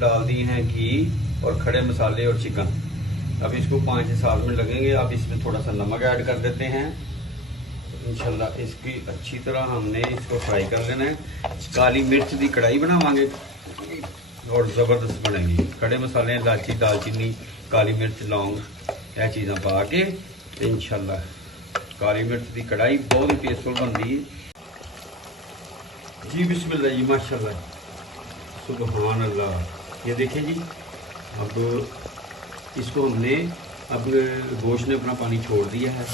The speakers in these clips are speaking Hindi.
डाल दिए हैं घी और खड़े मसाले और चिकन। अब इसको 5 से 7 मिनट लगेंगे। अब इसमें थोड़ा सा नमक ऐड कर देते हैं। इंशाल्लाह इसकी अच्छी तरह हमने इसको फ्राई कर लेना है। काली मिर्च की कढ़ाई बनावांगे और ज़बरदस्त बनेगी। खड़े मसाले, इलायची, दालचीनी, काली मिर्च, लौंग, यह चीज़ें पा के इंशाल्लाह काली मिर्च की कढ़ाई बहुत ही टेस्टफुल बनती है जी। बिस्मिल्लाह जी, माशाल्लाह, सुभान अल्लाह। ये देखें जी, अब इसको हमने, अब गोश्त ने अपना पानी छोड़ दिया है।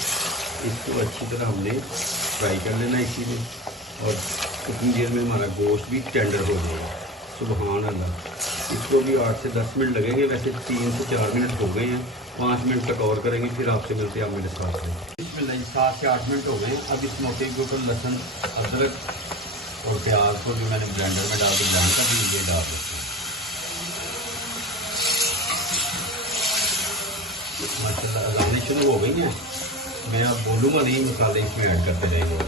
इसको अच्छी तरह हमने फ्राई कर लेना इसी में, और उतनी देर में हमारा गोश्त भी टेंडर हो जाएगा। सुभान अल्लाह। इसको भी 8 से 10 मिनट लगेंगे। वैसे 3 से 4 मिनट हो गए हैं। 5 मिनट तक और करेंगे, फिर आपसे मिलते हैं आप मेरे साथ में। इसमें 7 से 8 मिनट हो गए। अब इस मौके के ऊपर लहसुन, अदरक और प्याज को जो मैंने ब्लेंडर में डाल के ब्लेंड कर दी, ये डाल देते हैं। माशाल्लाह अज़ानें शुरू हो गई हैं। मैं अब बोलूँगा नहीं, मसाले इसमें ऐड करते रहेंगे।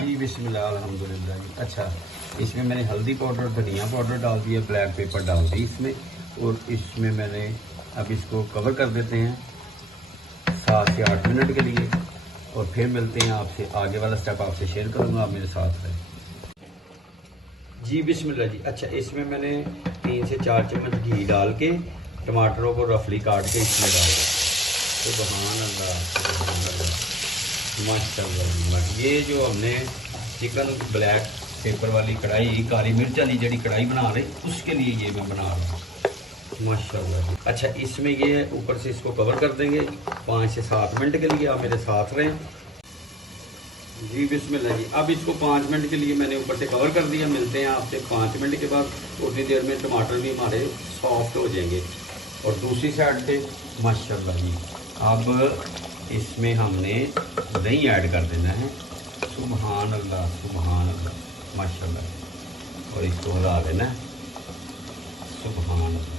जी बिस्मिल्लाह, अल्हम्दुलिल्लाह। अच्छा, इसमें मैंने हल्दी पाउडर, धनिया पाउडर डाल दिया, ब्लैक पेपर डाल दी इसमें, और इसमें मैंने अब इसको कवर कर देते हैं 7 से 8 मिनट के लिए, और फिर मिलते हैं आपसे। आगे वाला स्टेप आपसे शेयर करूँगा, आप मेरे साथ रहें जी। बिस्मिल्लाह जी। अच्छा, इसमें मैंने 3 से 4 चम्मच घी डाल के टमाटरों को रफली काट के इसमें डाल दिया। सुभान अल्लाह, सुभान अल्लाह, माशाल्लाह। ये जो हमने चिकन ब्लैक पेपर वाली कढ़ाई, काली मिर्च वाली जड़ी कढ़ाई बना रहे, उसके लिए ये मैं बना रहा हूँ माशाल्लाह। अच्छा, इसमें ये ऊपर से इसको कवर कर देंगे 5 से 7 मिनट के लिए। आप मेरे साथ रहें जी। बिस्मिल्लाह जी। अब इसको 5 मिनट के लिए मैंने ऊपर से कवर कर दिया। मिलते हैं आपसे 5 मिनट के बाद। उतनी देर में टमाटर भी हमारे सॉफ्ट हो जाएंगे। और दूसरी साइड पे माशाल्लाह जी, अब इसमें हमने दही ऐड कर देना है। सुभान अल्लाह, सुभान अल्लाह, माशाल्लाह। और इसको हिला देना है। सुभान अल्लाह।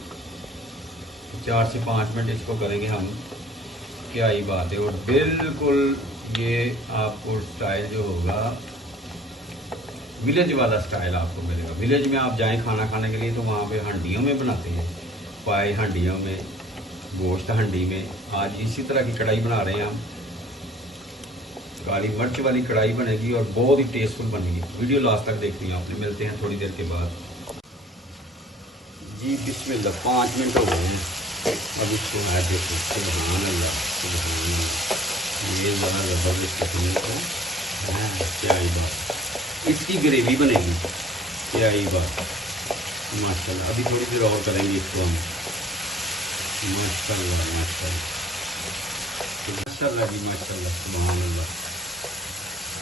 4 से 5 मिनट इसको करेंगे हम। क्या ही बात है। और बिल्कुल ये आपको स्टाइल जो होगा, विलेज वाला स्टाइल आपको मिलेगा। विलेज में आप जाएं खाना खाने के लिए तो वहाँ पे हंडियों में बनाते हैं, पाए हंडियों में, गोश्त हंडी में। आज इसी तरह की कढ़ाई बना रहे हैं हम। काली मिर्च वाली कढ़ाई बनेगी और बहुत ही टेस्टफुल बनेगी। वीडियो लास्ट तक देखनी है आपने। मिलते हैं थोड़ी देर के बाद जी। बिस्मिल्लाह, 5 मिनट हो गए हैं। अब इसको मैं देखूँ। सुभान अल्लाह, सुभान अल्लाह। ये ज़रा ज़बरदस्त किस्म का है। क्या ही बात, इसकी ग्रेवी बनेगी। क्या ही बात, माशाल्लाह। अभी थोड़ी देर और करेंगे इसको हम। माशाल्लाह, माशाल्लाह, माशाल्लाह जी, माशाल्लाह, सुभान अल्लाह।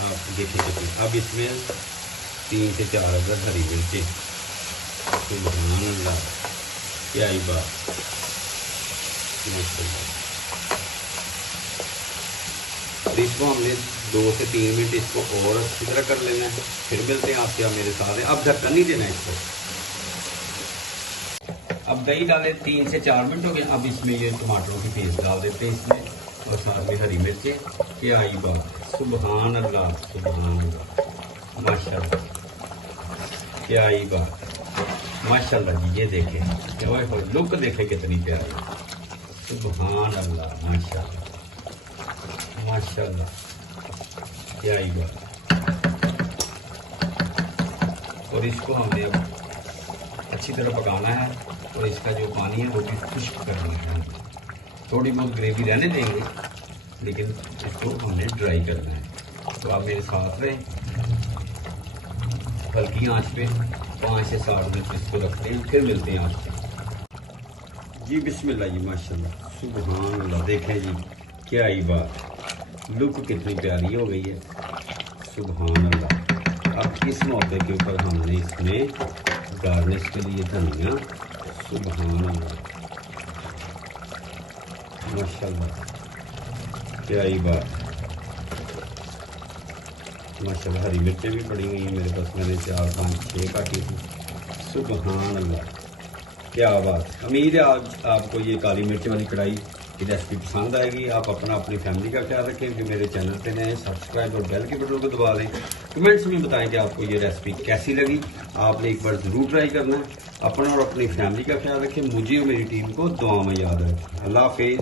आप देखिए, अब इसमें 3 से 4 अदरक, हरी मिर्ची। सुभान अल्लाह, क्या ही बात, माशाल्लाह। इसको हमने 2 से 3 मिनट इसको और अच्छी तरह कर लेना है। फिर मिलते हैं आपसे, आप मेरे साथ हैं। अब ढक्कन नहीं देना इसको। अब दही डाले 3 से 4 मिनट हो गए। अब इसमें ये टमाटरों की पेस्ट डाल देते हैं इसमें, और साथ में हरी मिर्चें। क्या ही बात, सुभान अल्लाह, सुभान अल्लाह, माशाल्लाह। क्या ही बात, माशाल्लाह जी। ये देखें, लुक देखें कितनी प्यारी। सुभान अल्लाह, माशाल्लाह, माशाल्लाह। क्या ही बात। और इसको हमने अब अच्छी तरह पकाना है, और इसका जो पानी है वो भी खुश्क करना है। थोड़ी बहुत ग्रेवी रहने देंगे, लेकिन इसको हमने ड्राई करना है। तो आप मेरे साथ रहें। हल्की आंच पे 5 से 7 मिनट इसको रखते हैं, फिर मिलते हैं आपसे जी। बिस्मिल्लाह जी, माशाल्लाह, सुभान अल्लाह। देखें जी, क्या ही बात, लुक कितनी प्यारी हो गई है। सुभान अल्लाह। अब इस मौके के ऊपर हमने इसमें गार्निश के लिए धनिया, सुभान अल्लाह, माशाल्लाह, क्या ही बात, माशाल्लाह। हरी मिर्चें भी पड़ी हुई हैं मेरे पास, मैंने 4, 5, 6 काटी थी। सुभान अल्लाह, क्या बात। उम्मीद है आज आपको ये काली मिर्च वाली कढ़ाई की रेसिपी पसंद आएगी। आप अपनी फैमिली का ख्याल रखें। जो मेरे चैनल पे नए सब्सक्राइब और बेल के बटन को दबा दें। कमेंट्स में बताएं कि आपको ये रेसिपी कैसी लगी। आपने एक बार ज़रूर ट्राई करना है। अपना और अपनी फैमिली का ख्याल रखें। मुझे और मेरी टीम को दुआ में याद रखें। अल्लाह हाफिज़।